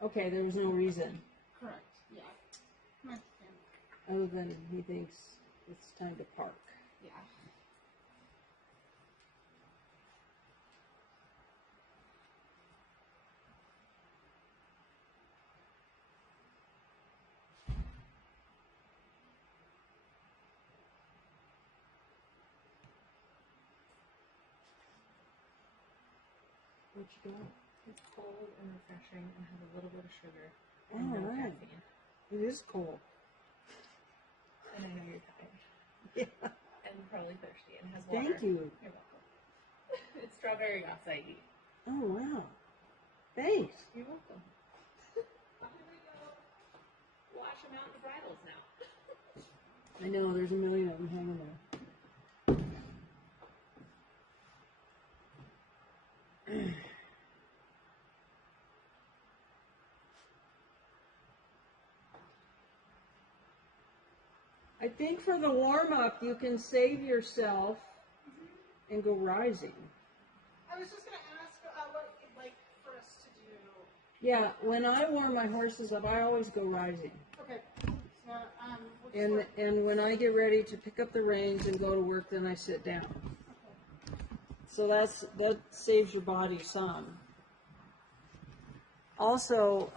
Okay, there was no reason. Correct, yeah. Come on, Sam. Other than he thinks it's time to park. Yeah. Where'd you go? It's cold and refreshing and has a little bit of sugar Oh, and no right. caffeine. It is cold. And I know you're tired. Yeah. And probably thirsty and has water. Thank you. You're welcome. It's strawberry acai. Oh, wow. Thanks. You're welcome. Well, here we go. Wash them out in the bridles now. I know, there's a million of them hanging there. I think for the warm-up, you can save yourself and go rising. I was just going to ask what you'd like for us to do. Yeah, when I warm my horses up, I always go rising. Okay. So, we'll just And when I get ready to pick up the reins and go to work, then I sit down. Okay. So that saves your body some. Also,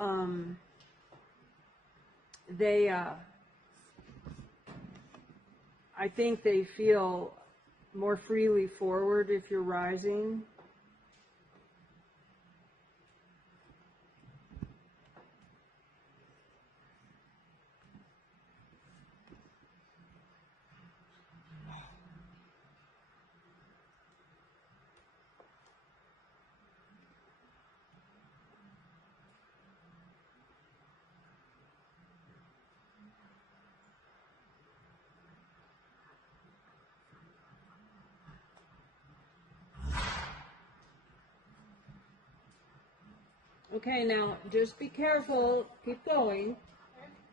I think they feel more freely forward if you're rising. Okay, now just be careful, keep going,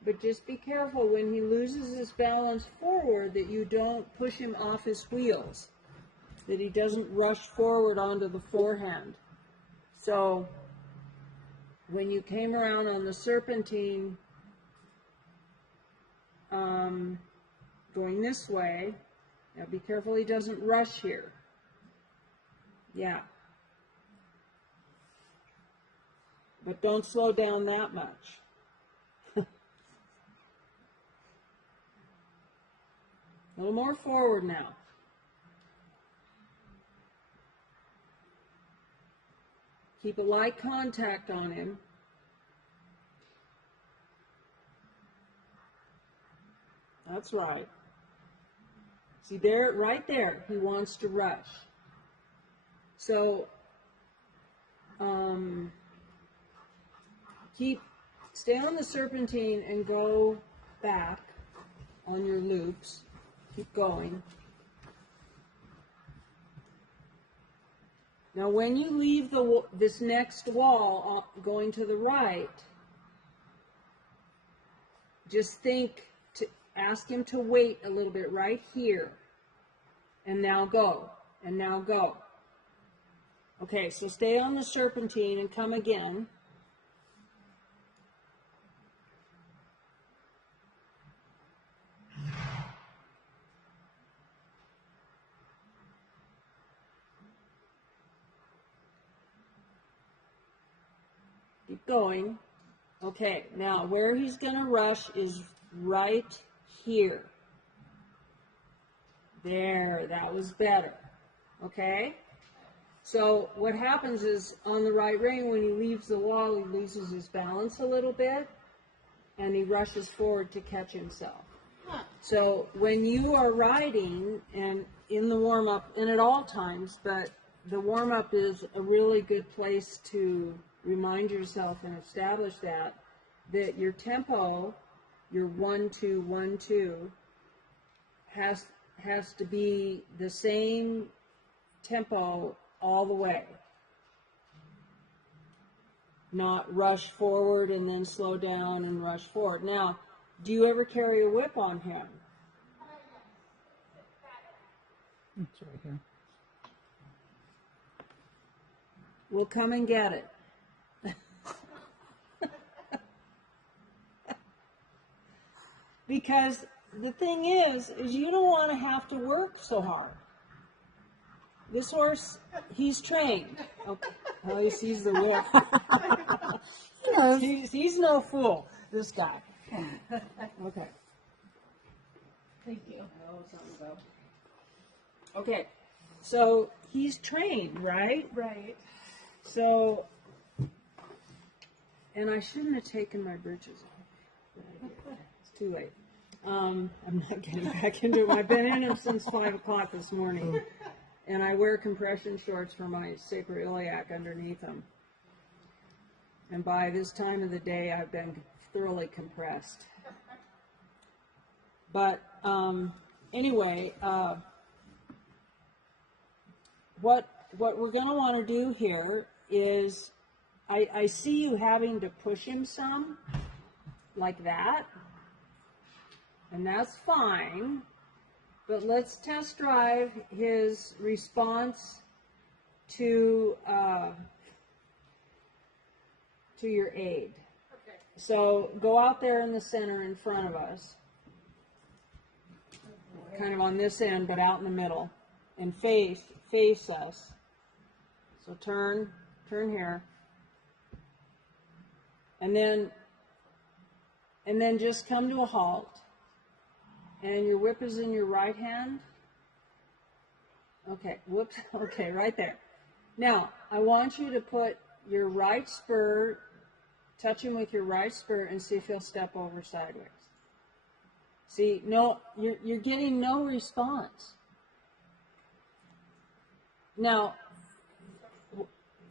but just be careful when he loses his balance forward that you don't push him off his wheels, that he doesn't rush forward onto the forehand. So when you came around on the serpentine, going this way, now be careful he doesn't rush here. Yeah. But don't slow down that much. A little more forward now. Keep a light contact on him. That's right. See there, right there, he wants to rush. So, stay on the serpentine and go back on your loops. Keep going. Now when you leave this next wall going to the right, just ask him to wait a little bit right here. And now go. And now go. Okay, so stay on the serpentine and come again. Keep going. Okay, now where he's going to rush is right here. There, that was better. Okay? So what happens is on the right rein, when he leaves the wall, he loses his balance a little bit, and he rushes forward to catch himself. So when you are riding, and in the warm-up, and at all times, but the warm-up is a really good place to remind yourself and establish that your tempo, your 1-2, 1-2, has to be the same tempo all the way. Not rush forward and then slow down and rush forward. Now, do you ever carry a whip on him? It's right here. We'll come and get it. Because the thing is you don't want to have to work so hard. This horse, he's trained. Okay. Oh, he sees the whip. He's no fool, this guy. Okay. Thank you. Oh, something about. Okay, so he's trained, right? Right. So, and I shouldn't have taken my breeches off. It's too late. I'm not getting back into them. I've been in them since 5 o'clock this morning. And I wear compression shorts for my sacroiliac underneath them. And by this time of the day, I've been thoroughly compressed. But anyway, what we're going to want to do here is, I see you having to push him some, like that. And that's fine. But let's test drive his response to your aid. Okay. So go out there in the center in front of us, kind of on this end, but out in the middle, and face us. So turn here, and then just come to a halt. And your whip is in your right hand? Okay, whoops, okay, right there. Now, I want you to put your right spur, touch him with your right spur, and see if he'll step over sideways. See, no, you're getting no response. Now,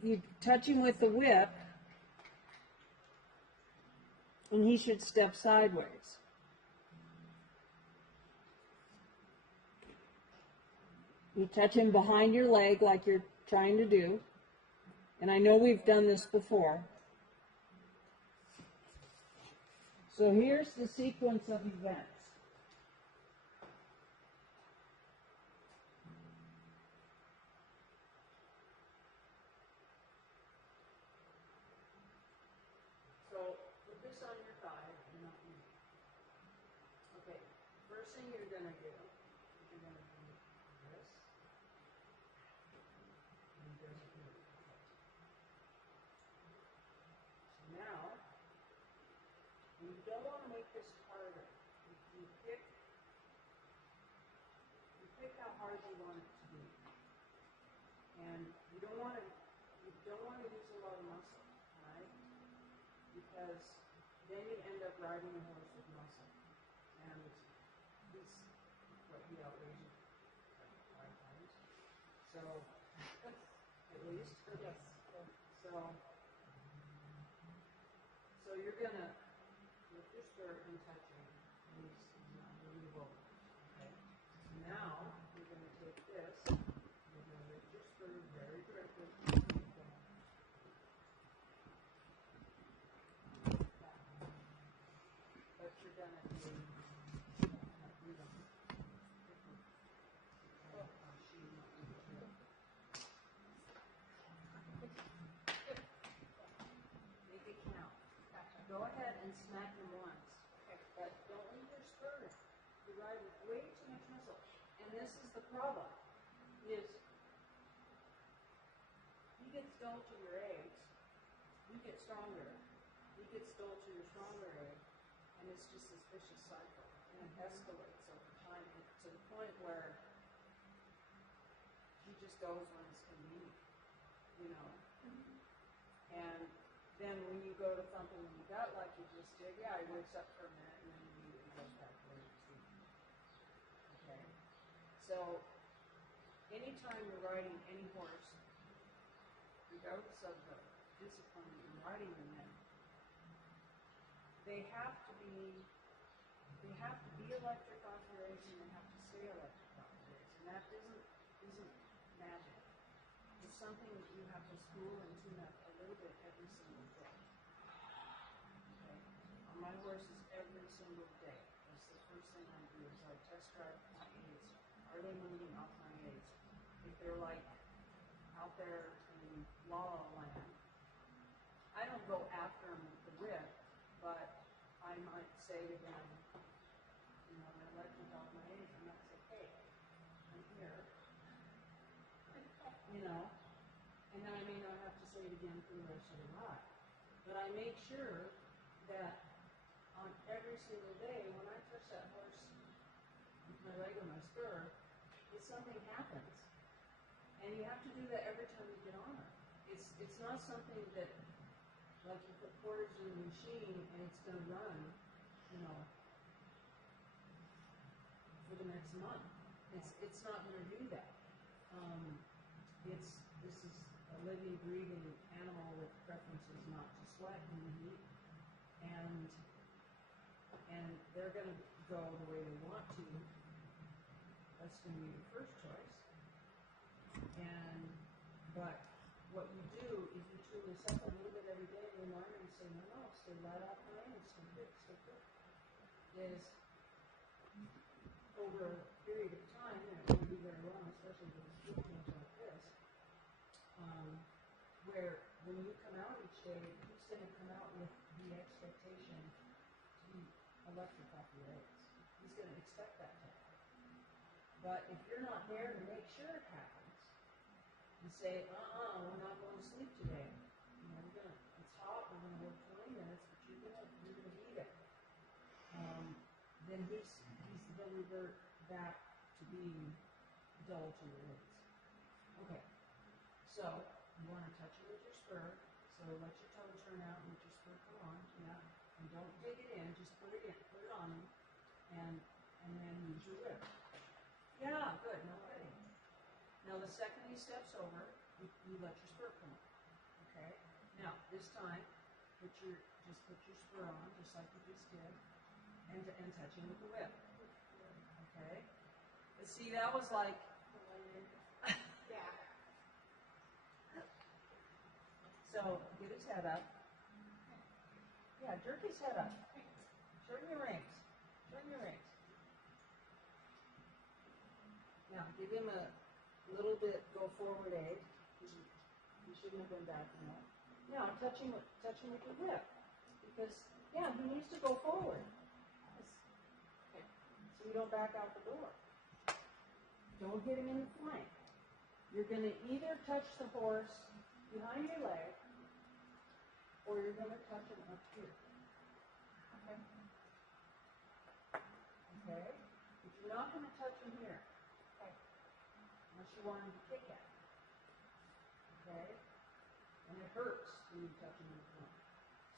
you touch him with the whip, and he should step sideways. You touch him behind your leg like you're trying to do. And I know we've done this before. So here's the sequence of events. So put this on your thigh. Okay, first thing you're going to do, you're going to do this. Now, you don't want to make this harder. You pick how hard you want it to be, and you don't want to use a lot of muscle, right? Because then you end up riding a horse with muscle, and he outweighs you like 5 times. So at least, yes. So you're gonna lift your skirt and touch him. He's not moving over. Okay. Now you're gonna take this. You're gonna lift your skirt very directly. But you're gonna do. Go ahead and smack him once, but don't leave your spurs. You ride with way too much muscle. And this is the problem, is he gets dull to your eggs, you get stronger. He gets dull to your stronger egg, and it's just this vicious cycle. And it escalates over time to the point where he just goes when it's convenient, you know. And then when you go to thump him in the gut like you just did, he wakes up for a minute and then he immediately goes back to where he's sleeping. Okay? So, anytime you're riding any horse, regardless of the discipline that you're riding them in, they have to be electric off your eggs, and they have to stay electric off your eggs. And that isn't magic. It's something that you have to school and tune up a little bit every single day. Okay? On my horses every single day. That's the first thing I do is I test drive my aids. Are they moving off my aids? If they're like out there in La La Land, I don't go after them with the whip, but I might say to them, you know, and then I may not have to say it again for the rest of the ride. But I make sure that on every single day, when I touch that horse with my leg or my spur, if something happens, and you have to do that every time you get on her. It's not something that, like, you put quarters in the machine and it's going to run, you know, for the next month. It's not going to do that. This is a living, breathing animal with preferences not to sweat in the heat, and they're going to go the way they want to. That's going to be your first choice. But what you do is you tune this up a little bit every day and remind them and say, no, stay right out behind and stay good, stay good. Is over a period of time, and it won't be very long, especially with a movement like this, where when you come out each day, he's going to come out with the expectation to be electric off your legs. He's going to expect that to happen. But if you're not there to make sure it happens, you say, we're not going to sleep today. You know, it's hot, we're going to work 20 minutes, but you're going to be there. Then he'll revert back to being dull to your legs. Okay, so you want to touch it with your spur, so let your toe turn out and let your spur come on, yeah, and don't dig it in, just put it on him, and then use your whip. Yeah, good, no kidding. Now the second he steps over, you let your spur come on, okay? Now, this time, just put your spur on, just like you just did, and touch him with the whip. Okay? But see, that was like, Yeah. so get his head up. Yeah, jerk his head up. Shorten your reins. Shorten your reins. Now, give him a little bit go forward aid. He shouldn't have been backing up. Now, touch him with your whip. Because, yeah, he needs to go forward. Okay. So you don't back out the door. Don't hit him in the flank. You're going to either touch the horse behind your leg, or you're going to touch him up here. Okay? Okay? But you're not going to touch him here. Okay? Unless you want him to kick at. Okay? And it hurts when you touch him in the front.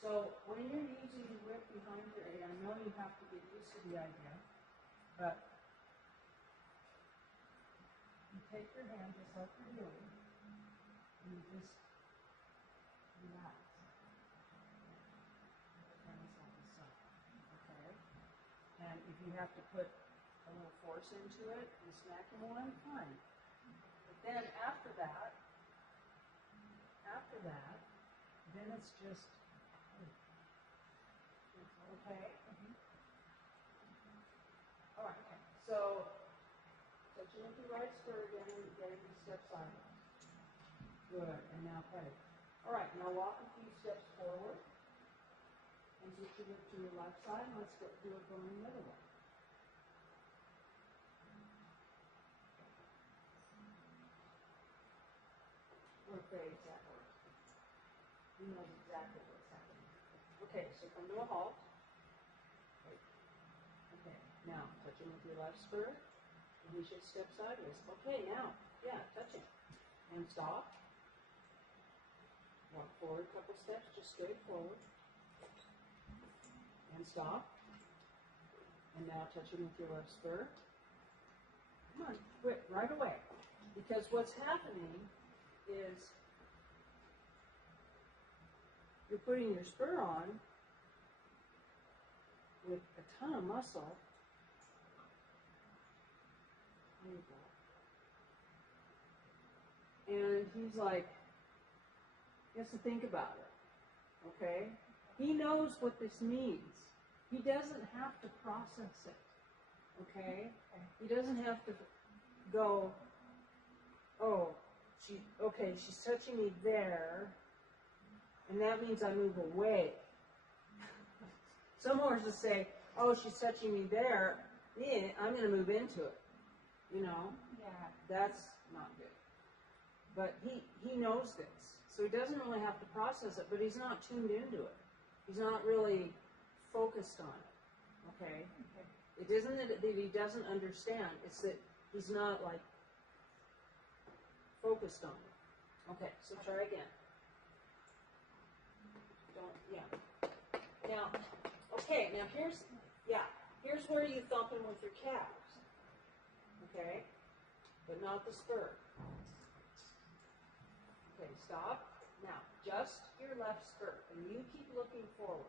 So when you're using the whip behind your aid, I know you have to get used to the idea, but you take your hand just like you're doing, and you just relax. Hands on the side. Okay? And if you have to put a little force into it and smack him one, fine. But then after that, then it's just, okay? All right, okay. So, touch him with your right spur again, getting a step sideways. Good, and now pet it. All right, now walk a few steps forward, and switch your whip to your left side, and let's do it going the other way. We're very exactly. He knows exactly what's happening. Okay, so come to a halt. Okay, now touch him with your left spur, and he should step sideways. Okay, now, yeah, touch him. And stop. Walk forward a couple steps, just straight forward. And stop. And now touch him with your left spur. Come on, quit right away. Because what's happening is you're putting your spur on with a ton of muscle. There you go. And he's like, he has to think about it. Okay? He knows what this means. He doesn't have to process it. Okay? He doesn't have to go, oh, she's touching me there, and that means I move away. Some horses say, oh, she's touching me there, yeah, I'm going to move into it. You know? Yeah. That's not good. But he knows this, so he doesn't really have to process it, but he's not tuned into it. He's not really focused on it, okay? It isn't that he doesn't understand, it's that he's not, like, focused on it. Okay, so try again. Now, okay, now here's where you thump him with your calves, okay? But not the spur. Okay, stop. Now, just your left spur, and you keep looking forward.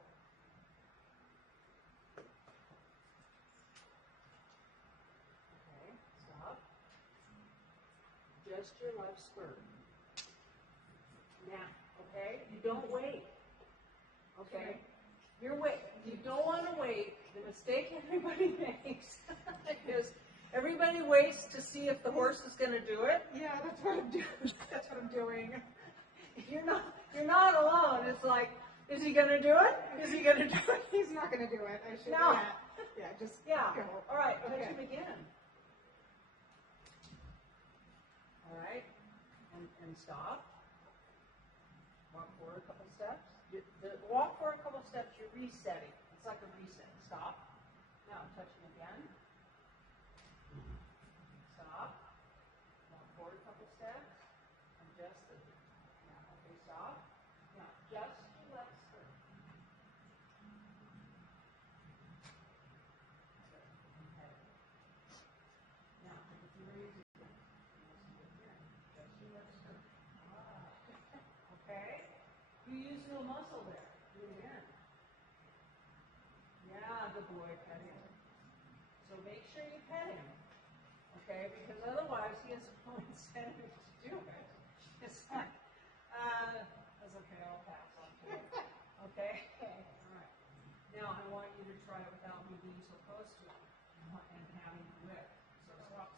Okay, stop. Just your left spur. Now, okay, you don't wait. Okay? You don't want to wait. The mistake everybody makes is everybody waits to see if the horse is going to do it. Yeah, that's what I'm doing. That's what I'm doing. You're not alone. It's like, is he going to do it? Is he going to do it? He's not going to do it. I should. No. Yeah, just Yeah. go. All right, touch Okay. him again. All right, and stop. Walk forward a couple steps. Walk forward a couple steps, you're resetting. It's like a reset. Stop. Now touch him again. Stop. Walk forward a couple steps. And just the, now, okay, stop. Now, just your left foot. Okay. Now, if you raise it again, just your left foot. Okay? You use no muscle there. Do it again. Yeah, good boy, pet him. So make sure you pet him. Okay? Because otherwise he has no incentive to do it. It's like, that's okay, I'll pass on to it. Okay? Alright. Now I want you to try it without me being so close to him and having the whip. So stop.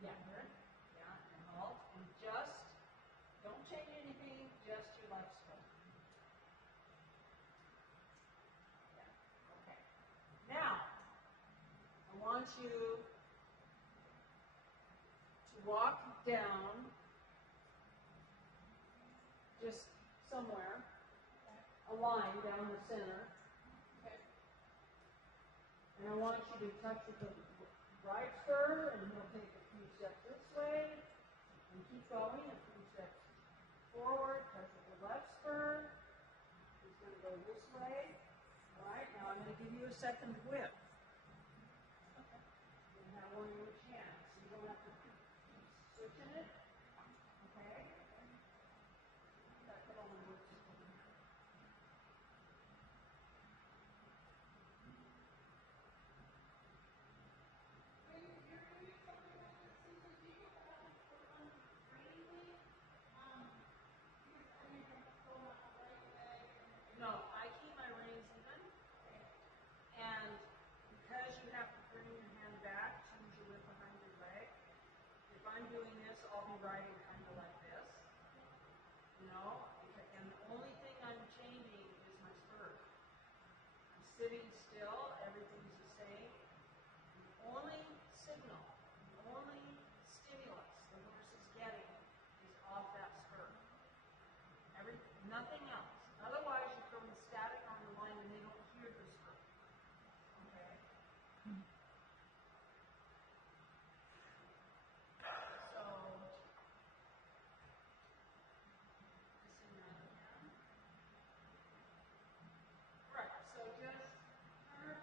Yeah, here. Yeah, and halt. And just don't change anything, just your left foot. Okay. Now, I want you to walk down just somewhere, a line down the center. Okay. And I want you to touch with the right spur, and he'll take a few steps this way, and keep going a few steps forward, touch with the left spur. He's going to go this way. All right, now I'm going to give you a second whip. You can have one in each hand, so you don't have to keep switching it. Okay? Come on, whip just over here. No, I keep my reins even, and because you have to bring your hand back to use your whip behind your leg, if I'm doing this, I'll be riding kind of like this, you know, and the only thing I'm changing is my spur. I'm sitting still, everything's the same. The only signal, the only stimulus the horse is getting is off that spur. Nothing else. Otherwise, you're throwing static on the line and they don't hear the spur. Okay? So, missing that again. Right, so just turn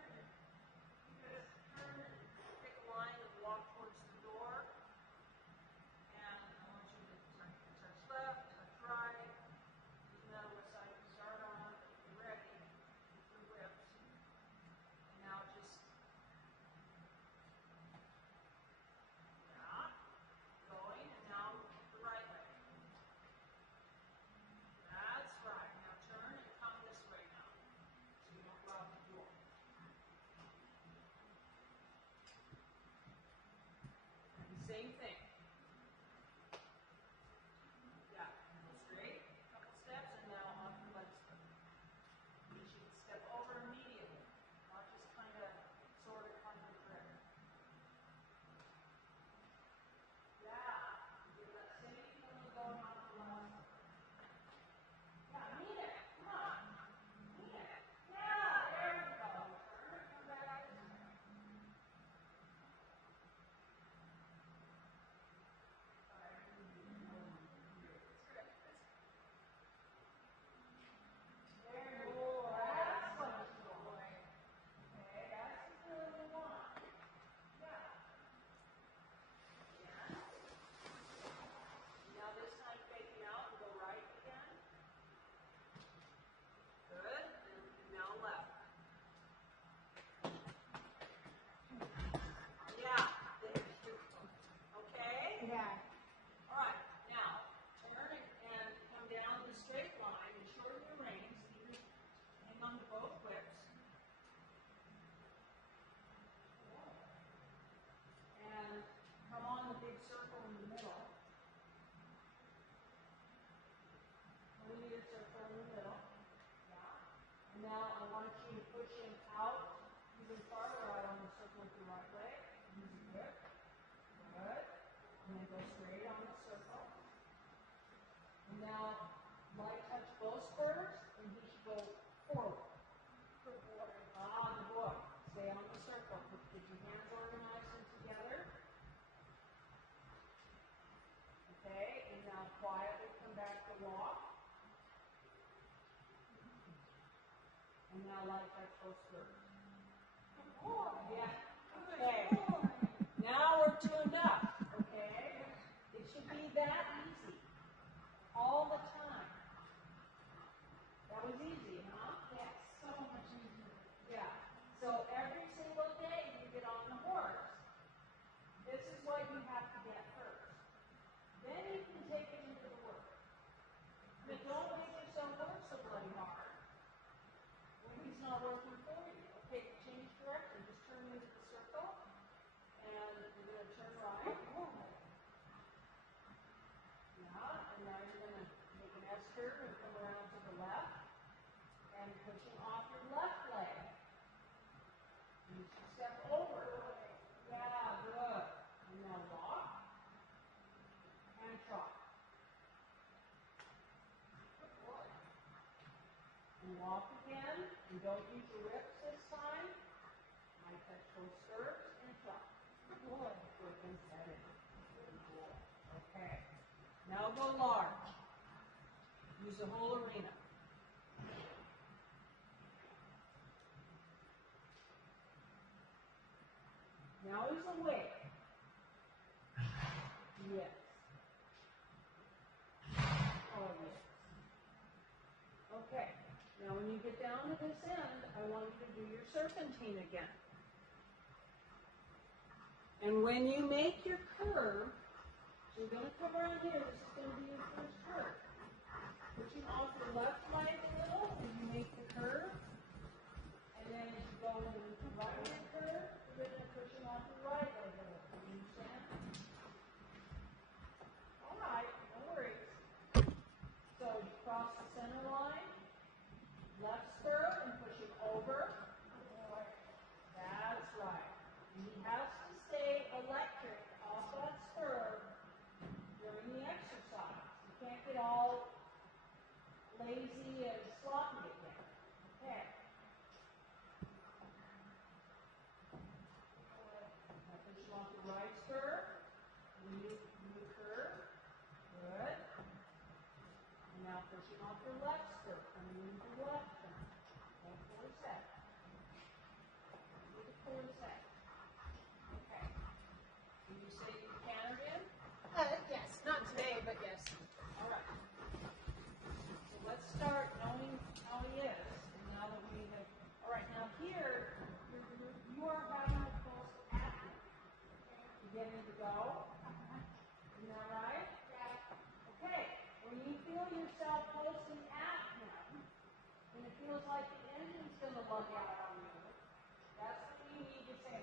now I want you to push him out even farther out on the circle with your right leg. Good. Good. And then go straight on the circle. And now light touch both spurs, and he should go forward. Good boy. Ah, good boy. Stay on the circle. Get your hands organized and together. Okay, and now quietly come back to walk. And now light touch both spurs. Yeah. Okay. Now we're tuned up. Okay. It should be that easy. All the time. That was easy, huh? Yes, so much easier. Yeah. So every single day you get on the horse, this is what you have to get first. Then you can take it into the work. But don't make yourself work so bloody hard when he's not working for you. Okay, change direction. Just turn into the circle. And you're going to turn right. Yeah, and now you're going to make an S curve and come around to the left. And pushing off your left leg. You should step over. Yeah, good. And now walk. And trot. And walk again. And don't use your rips this time. I touch both stirrups and trot. Good boy. Good and steady. Good boy. Okay. Now go large. Use the whole arena. Now he's awake. Yes. Oh, yes. Okay. Now when you get down to this end, I want you to do your serpentine again. And when you make your curve, so you're going to come around here. This is going to be your first curve. Pushing off your left leg a little, and you make the curve. And then as you go into the right hand curve, you're going to pushing off your right leg a little. You understand? All right, no worries. So you cross the center line, left spur, and push it over. That's right. And he has to stay electric off that spur during the exercise. You can't get all lazy and sloppy again. Okay. Now pushing off the right spur. New curve. Good. And now pushing off your left spur. Coming into the left turn. Hold for a sec. Hold it for a sec. Okay. Can you say you cantered in? Yes, not today, but yes. All right. So let's start knowing how he is. And now that we have, all right, now here, you are having a close at him. Beginning to go. Isn't that right? Yeah. Okay. When you feel yourself closing at him, and it feels like the engine's going to lug out on you, that's when you need to say,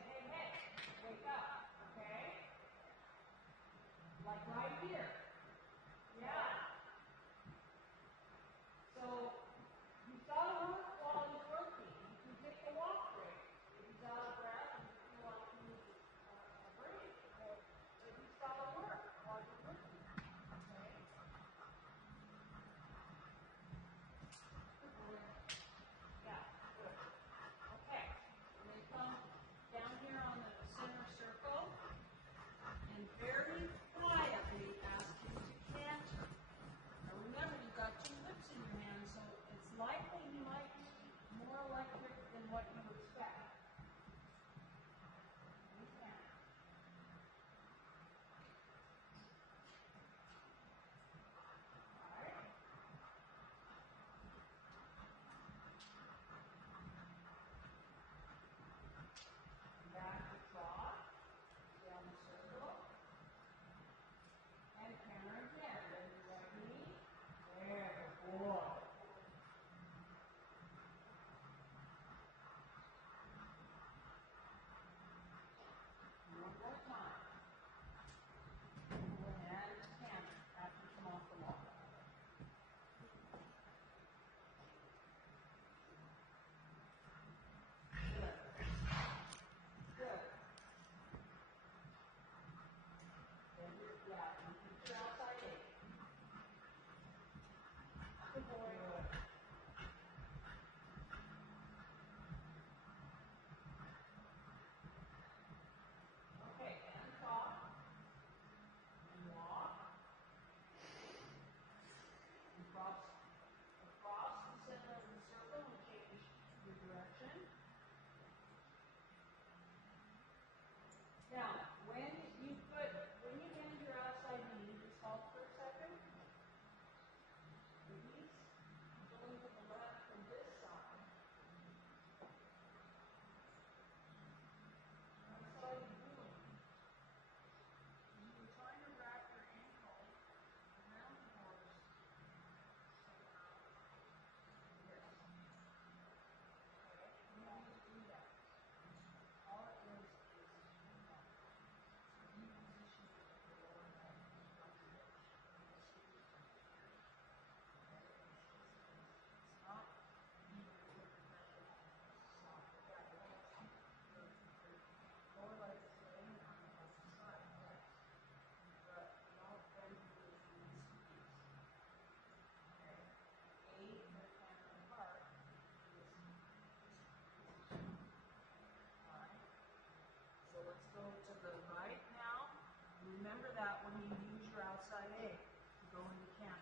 that when you use your outside aid to go into camp.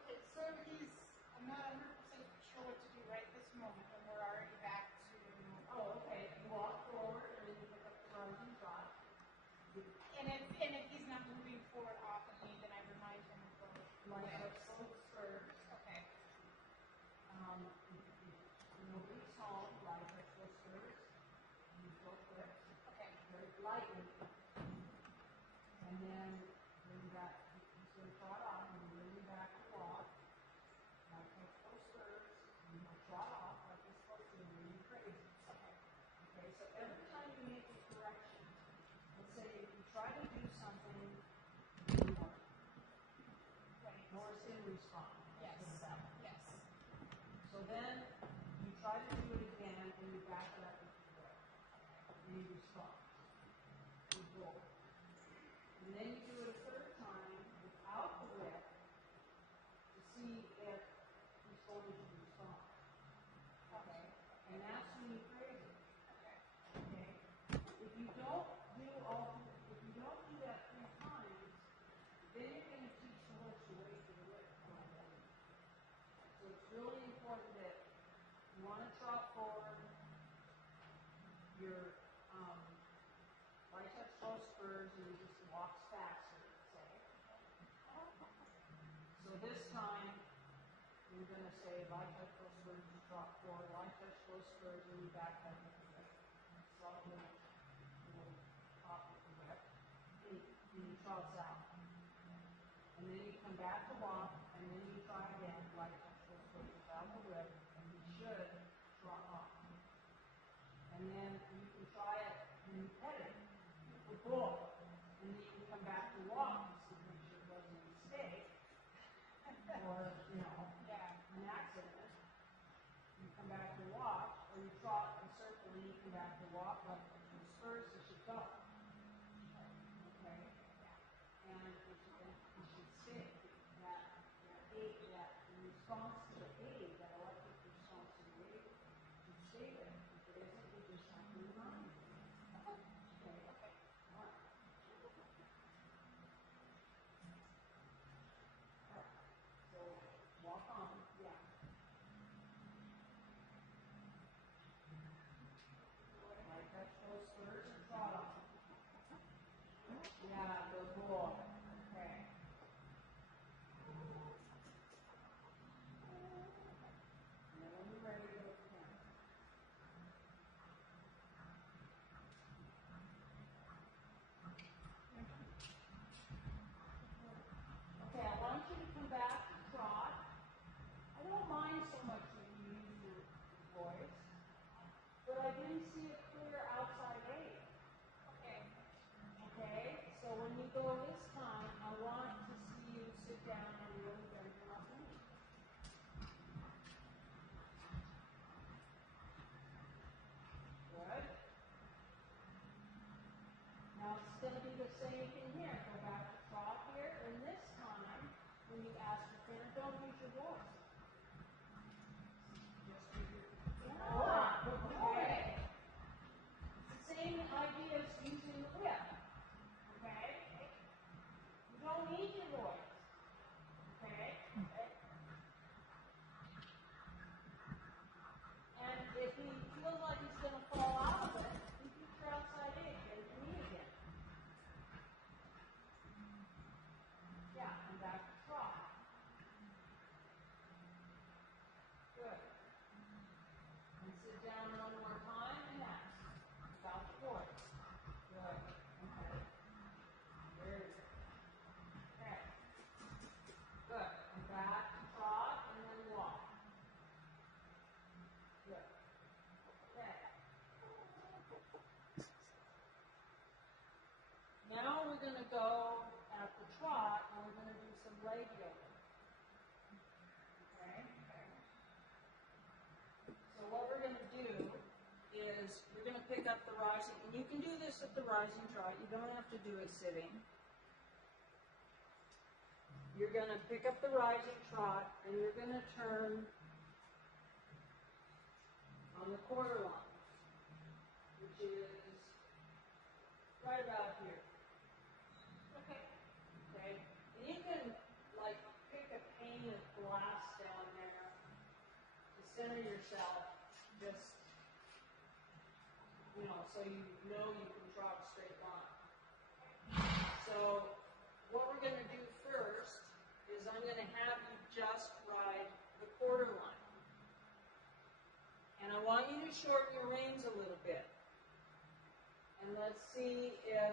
Okay, so I'm not 100% sure what to do right this moment when we're already back to. Oh, okay. You walk forward and then you pick up the rising trot. And if he's not moving forward off of me, then I remind him of the Like legs. foot spurs. Okay. Nobody's home, like foot spurs. You go quick. Okay. Very lightly. And then bring back, he's going to trot off and bring you back to walk. Like foot spurs. And he'll trot off like he's supposed to and you're crazy. Okay, so every time you make a correction, let's say if you try to do something, Norris didn't respond. Yes. That way. Yes. So then you try to do it again and you back it up with the whip. And you respond. You roll. And then you do it a third time without the whip to see if he's going to respond. Okay? And that's when you praise it. Okay? If you don't do that 3 times, then you're going to teach the horse to wait for the whip to come in. So it's really important that you want to trot forward your light touch toe spurs and you just walks faster, say. So this time you're going to say light touch toe spurs, you trot forward, light touch toe spurs, and you back up with the whip. So you'll pop with the whip. And you trots out. And then you come back to walk, and then you try again, light touch toe spurs without the whip, and you should trot off. And then you can try it when you pet it with bull. And then you can come back to walk just to make sure it wasn't a mistake. Or, an accident. You come back to walk, or you trot in a circle, and you come back to walk, but the spurs you should go. Okay? And you should stick that aid, that response to the aid, that electric response to the aid, should stay there. If it isn't, you just have to remind it. Okay? All right. So, walk on. Yeah. Like touch those spurs and trot on. Yeah, good boy. Okay. And then when you're ready, go to him. Okay, I want you to come back to trot. I don't mind so much that you use your voice, but I didn't see a clear outside aid. Okay, so when you go this time, I want to see you sit down and really bend your left knee. Good. Now it's going to be the same thing here. Go back to trot here, and this time, when you ask the trainer, don't use your voice. Just use your okay. It's the same idea as using the whip. Okay? You don't need your voice. Okay? And if he feels like he's going to fall out of it, you keep your outside in. Get your knee again. Yeah, and back to trot. Good. And sit down one more time and ask. Without the voice. Good. Okay. Very good. Okay. Good. And back to trot and then walk. Good. Okay. Now we're going to go at the trot and we're going to do some leg yoga. Okay? So what we're going to do is we're going to pick up the rising, and you can do this at the rising trot. You don't have to do it sitting. You're going to pick up the rising trot and you're going to turn on the quarter line. which is right about here. Okay. Okay? And you can, like, pick a pane of glass down there to center yourself, just, you know you can draw a straight line. So, what we're going to do first is I'm going to have you just ride the quarter line. And I want you to shorten your reins a little bit. And let's see if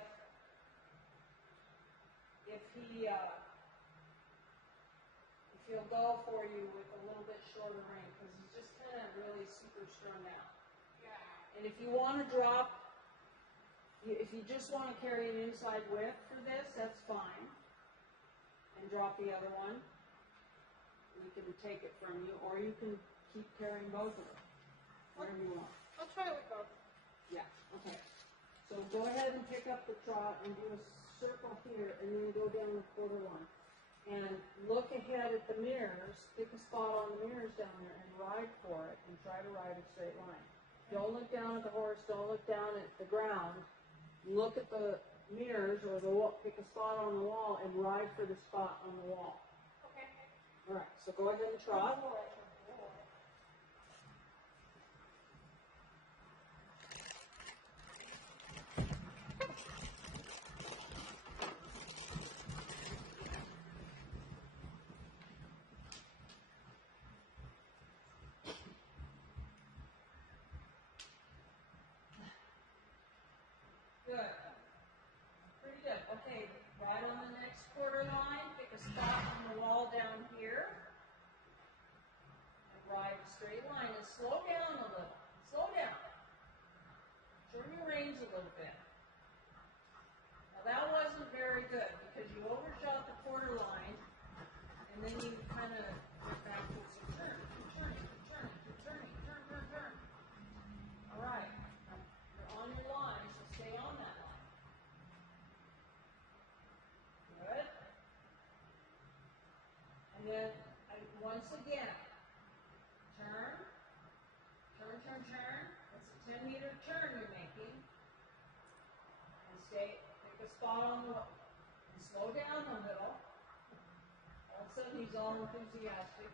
he'll go for you with a little bit shorter rein, because he's just kind of really super strung out. Yeah. And if you want to drop, if you just want to carry an inside whip for this, that's fine. And drop the other one. We can take it from you, or you can keep carrying both of them. Whatever you want. I'll try with both. Yeah, okay. So go ahead and pick up the trot and do a circle here, and then go down the quarter line. And look ahead at the mirrors, pick a spot on the mirrors down there, and ride for it, and try to ride a straight line. Don't look down at the horse, don't look down at the ground. Look at the mirrors or the wall, pick a spot on the wall, and ride for the spot on the wall. Okay. All right, so go ahead and trot. Good. Pretty good. Okay, right on the next quarter line, pick a spot on the wall down here. And ride a straight line and slow down a little. Slow down. Turn your reins a little bit. Now that wasn't very good because you overshot the quarter line and then you kind of went backwards and turn. All right. You're on your line, so stay on that line. Good. And then, once again, turn. That's a 10-meter turn you're making. And pick a spot on the wall. And slow down a little. All of a sudden, he's all enthusiastic.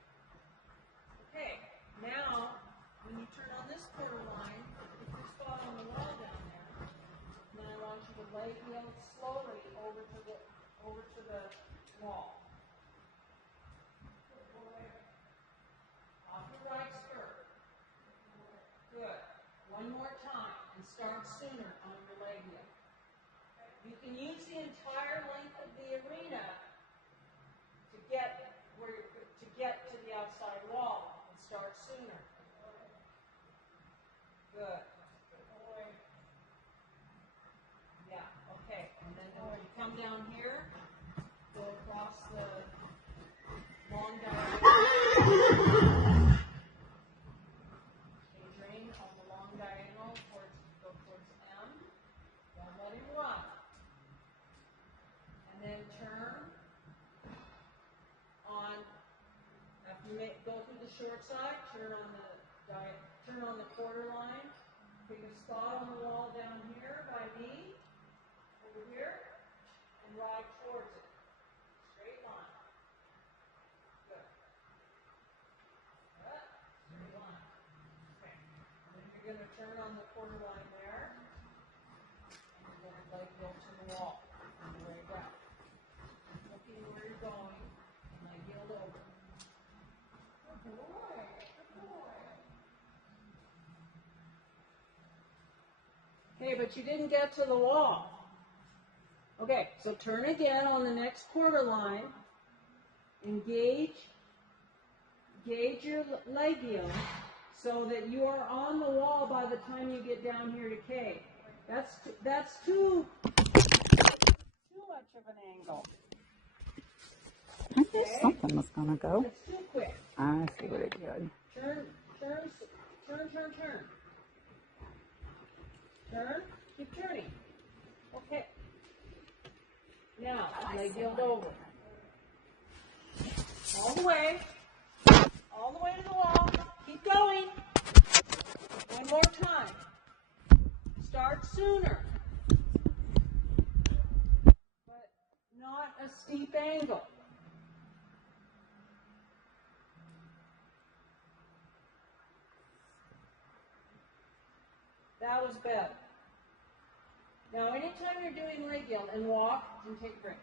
Okay, now, when you turn on this quarter line, pick your spot on the wall down there. Now I want you to lay heel slowly over to the wall. Off your right spur. Good. One more time and start sooner on your leg heel. You can use the entire length of the arena to get to the outside wall and start sooner. Good. Yeah, okay. And then when you come down here, go across the long diagonal. Drain on the long diagonal go towards M. Don't let him run. And then turn on, after you go through the short side, turn on the quarter line. Pick a spot on the wall down here by me, over here, and ride towards it. Straight line. Good. Good. Straight line. Okay. And then you're going to turn on the quarter line there, and you're going to leg heel to the wall on the way back. Looking where you're going, and leg heel over. Good boy. Good boy. Okay, but you didn't get to the wall. Okay, so turn again on the next quarter line. Engage your leg heel so that you are on the wall by the time you get down here to K. That's too much of an angle. I knew something was going to go. It's too quick. I see what it did. Turn. Turn, keep turning. Okay. Now, leg heel over. All the way to the wall. Keep going. One more time. start sooner, but not a steep angle. That was better. Now, anytime you're doing leg yield, and walk and take a break,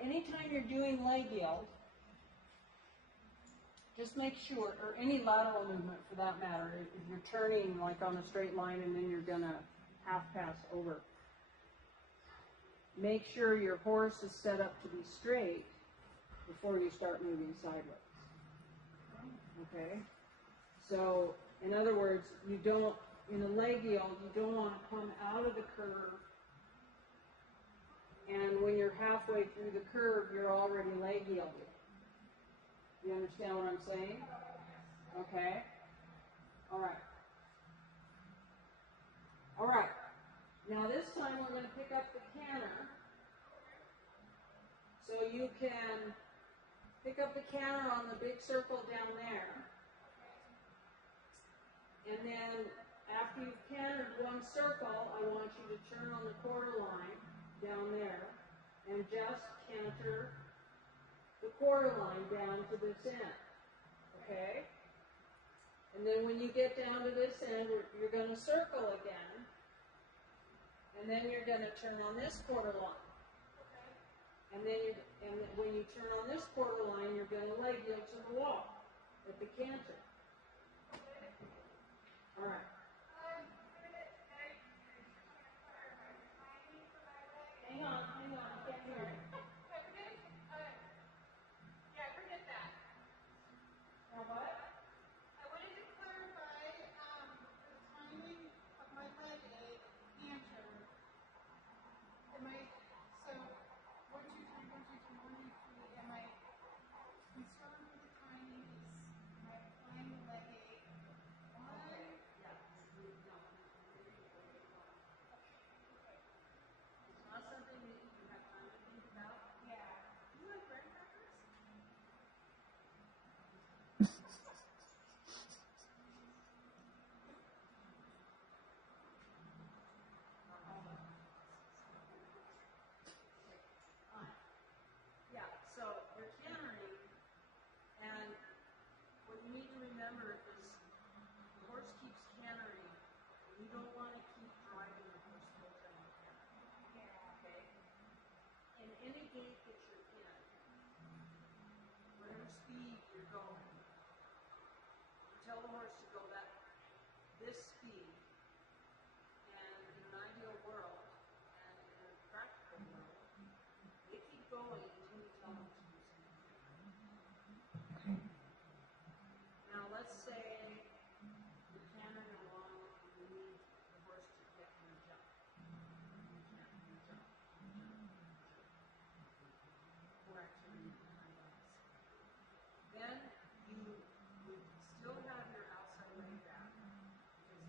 anytime you're doing leg yield, just make sure, or any lateral movement for that matter, if you're turning like on a straight line and then you're gonna half pass over, make sure your horse is set up to be straight before you start moving sideways. Okay? So, in other words, you don't, in a leg yield, you don't want to come out of the curve, and when you're halfway through the curve, you're already leg yielded. You understand what I'm saying? Okay? All right. All right. Now this time we're going to pick up the canter. So you can pick up the canter on the big circle down there. And then after you've cantered one circle, I want you to turn on the quarter line down there and just canter the quarter line down to this end. Okay? And then when you get down to this end, you're going to circle again. And then you're going to turn on this quarter line. And then when you turn on this quarter line, you're going to leg yield to the wall at the canter. All right. Hang on, I can't hear it. Yeah, forget that. Now what? I wanted to clarify the timing of my leg aid canter. Am I, so 1, 2, 3, 1, 2, 3, 1, 2, 3, am I concerned with the timing? Am I applying the leg aid? It's not something that you have time to think about. Yeah. Do you like graham crackers? Yeah, so you're cantering, and what you need to remember is the horse keeps cantering, and you don't want to keep driving the horse full time on canter. Yeah. Okay? In any gait that you're in, whatever speed you're going, you tell the horse to go this speed, and in an ideal world, and in a practical world, they keep going until you tell them to do something. Now let's say you're cantering along and you need the horse to get in a jump. You can't do a jump. More activity behind us. Then you would still have your outside leg back, because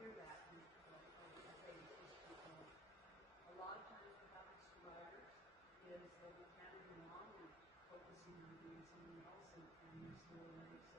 hear that. And, I say to people, a lot of times what happens to riders is they'll be canting along and focusing on doing something else and miss their legs